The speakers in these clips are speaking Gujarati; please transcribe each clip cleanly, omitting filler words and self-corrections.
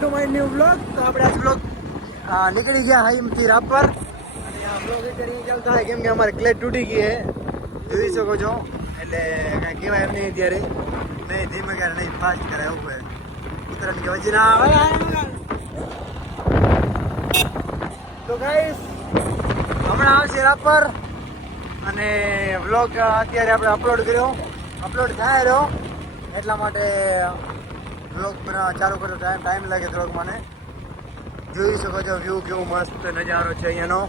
To my new blog. તો આપણે આજ બ્લોગ નીકળી ગયા હાઈમથી રાપર અને આ બ્લોગ કરી ચાલતા હોય કેમ કે અમારે ક્લેટ તૂટી ગઈ છે, જોઈ શકો છો. એટલે કાંઈ કહેવાય એમ નહીં અત્યારે, નહીં ધીમે ક્યારે નહીં ફાસ્ટ કરે એવું હોય ઉત્તરાયણ કે વચ્ચે ના આવે. તો ગાઈસ હમણાં આવશે રાપર અને વ્લોગ અત્યારે આપણે અપલોડ થાય રહ્યો એટલા માટે વ્લોગ ચાલુ કરતો ટાઈમ લાગે થોડોક. મને જોઈ શકો છો વ્યૂ કેવો મસ્ત નજારો છે અહીંયાનો.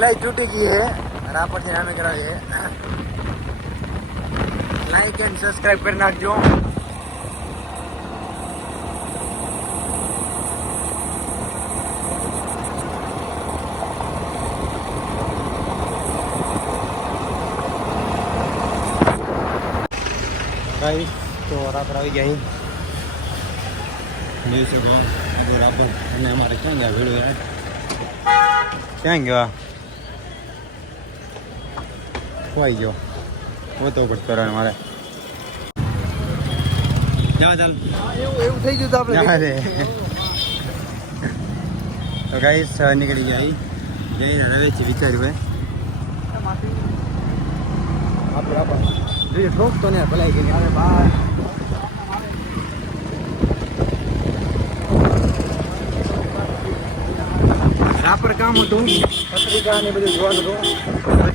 લાઈટ તૂટી ગઈ છે રાપરથી નામે કરાવીએ. લાઈક એન્ડ સબસ્ક્રાઈબ કરી નાખજો. ગાઈસ તો રાપર આવી ગયા જોઈ શકો રાપર. અને અમારે ક્યાં ગયા ભીડું યાર, ક્યાં ગયો ખોવાઈ ગયો પોતો પડતો રહે મારે. જા ચાલ એવું થઈ ગયું તો આપણે તો ગાઈસ નીકળી ગયા જઈને રવેચી વિચાર્યું હે આપણે રાપર જોઈએ ઠોક તો ને ભલાઈ ગઈ આવે બહાર. રાપર કામ હતું પત્રિકા ને બધું જોવાનું હતું,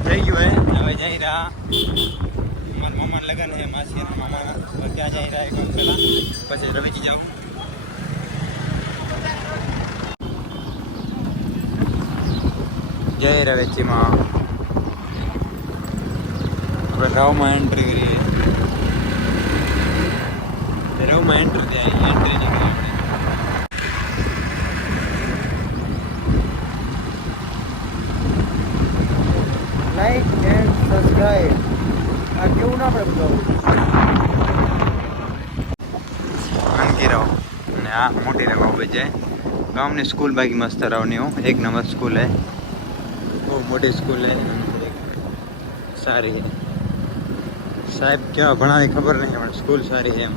થઈ ગયું હે. હવે જઈ રહ્યા મારા મામા લગન છે, માસી મામા ત્યાં જઈ રહ્યા એક પેલા, પછી રવેચી જાવ. જય રવેચીમાં આપણે રાવમાં એન્ટ્રી કરીએ. રાવમાં એન્ટ્રી થાય એન્ટ્રી નહીં કરી લાઈક એન્ડ સબસ્ક્રાઈબ. આ કેવું ના પડે બધું અંકી રાવ અને આ મોટી રાવ આવે છે. ગામની સ્કૂલ બાકી મસ્ત રાવની હો, એક નંબર સ્કૂલ હે, બહુ મોટી સ્કૂલ હે, સારી હે. સાહેબ કેવા ભણાવે ખબર નહીં પણ સ્કૂલ સારી છે એમ.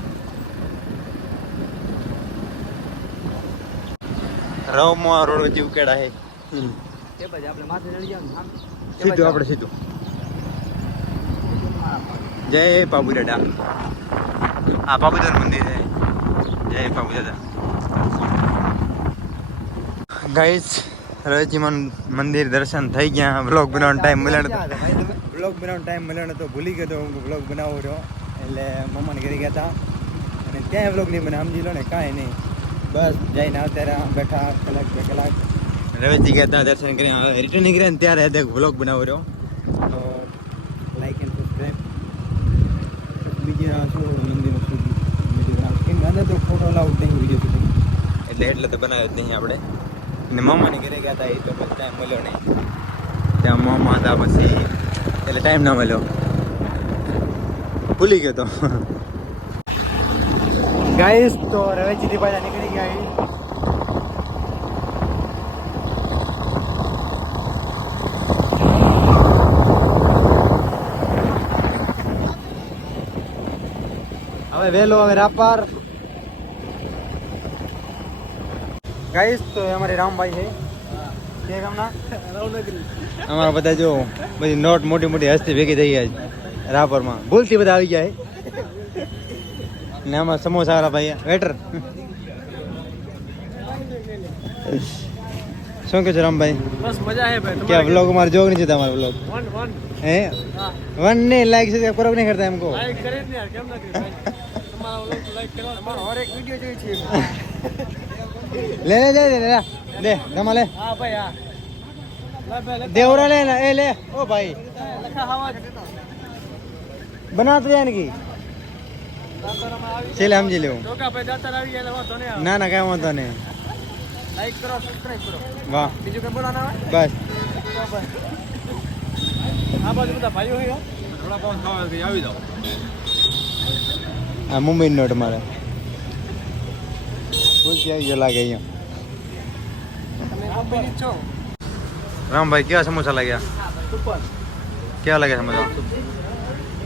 રાવમાં રોડ વચ્ચે ઉકેડા છે આપણે માથે ચડી જાવ સીધું આપણે સીધું. જય બાબુ દાદા. આ બાબુદાદા મંદિર છે. જય બાબુ દાદા. ગાઈસ રવેચીમાં મંદિર દર્શન થઈ ગયા. વ્લોગ બનાવવાનો ટાઈમ મળ્યો તો ભૂલી ગયો તો હું વ્લોગ બનાવો રહ્યો, એટલે મમ્માને ઘરે ગયા હતા અને ત્યાં વ્લોગ નહીં બને સમજી લો ને, કાંઈ નહીં. બસ જઈને આવતા રહ્યા બેઠા કલાક 2 કલાક રવેચી ગયા હતા, દર્શન કરી રિટર્ન નીકળ્યા ને ત્યારે વ્લોગ બનાવો રહ્યો. તો લાઈક એન્ડ સબસ્ક્રાઈબ. બીજા શું હિન્દીનું શું કેમ અંદર તો ફોટો અલાઉડ નહીં વિડીયો શૂટિંગ, એટલે તો બનાવ્યો જ નહીં આપણે. અને મામાની ઘરે ગયા હતા એ તો પછી ટાઈમ મળ્યો નહીં, ત્યાં મામા હતા પછી એટલે ટાઈમ ના મળ્યો, ભૂલી ગયો તો. ગાઈસ તો રવેચીથી પાછા નીકળી ગયા. હવે વહેલો હવે રાપર. ગાઈસ તો અમારે રામભાઈ છે તે ગામના રાવનગરી. અમારા બધા જો બધી નોટ મોટી મોટી હસ્તી ભેગી થઈ ગયા રાપરમાં, ભૂલથી બધા આવી ગયા ને આમાં સમોસા વાળા ભાઈ વેટર. શું કહે છો રામભાઈ? બસ મજા હે ભાઈ. क्या व्लॉग हमारे जोग नहीं था हमारा व्लॉग હે 1 ને લાઈક છે કરો નહીં કરતા એમ કો લાઈક કરે ને યાર કેમ ના કરે તમારા વ્લોગ લાઈક કરો, તમારો હર એક વિડિયો જોઈ છે. ले ले गमा ले. हाँ भाई हाँ देवरा ले ना ए ले ओ भाई लखा हवा बना तो जाने की चले हम जी ले ना ना क्या वांधो नहीं. लाइक करो सब्सक्राइब करो. वाह બીજું કઈ બોલાના બસ આ બાજુ બધા ભાઈઓ હે થોડા પાઉં ખાવા કે આવી જાવ. આ મુંબઈ નોટ મારે ફૂલ આવી ગયો લાગે અહીંયા. राम भाई क्या समोसा लग गया? क्या लगे समोसा?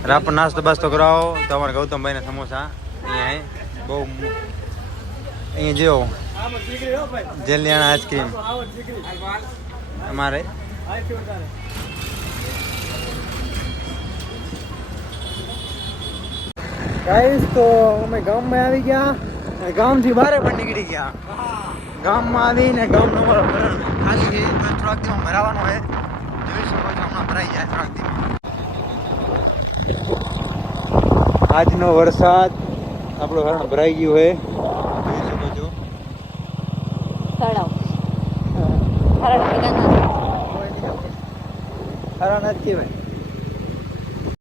રાપર નાસ્તો બાસ્તો કરાવો તો અમારા ગૌતમભાઈને સમોસા અહીંયા બહુ અહીંયા જો જેલિયાણા આઈસ્ક્રીમ અમારે ગાઈસ તો અમે ગામમાં આવી ગયા ગામથી બહાર પણ નીકળી ગયા ગામમાં આવીને ગામનો અમારો ખાલી છે થોડાક દિવસ ભરાવાનો હોય જોઈ શકો છો હમણાં ભરાઈ જાય થોડાક દિવસ આજનો વરસાદ આપણો હરણ ભરાઈ ગયું હોય જોઈ શકો છો હરણ નથી ભાઈ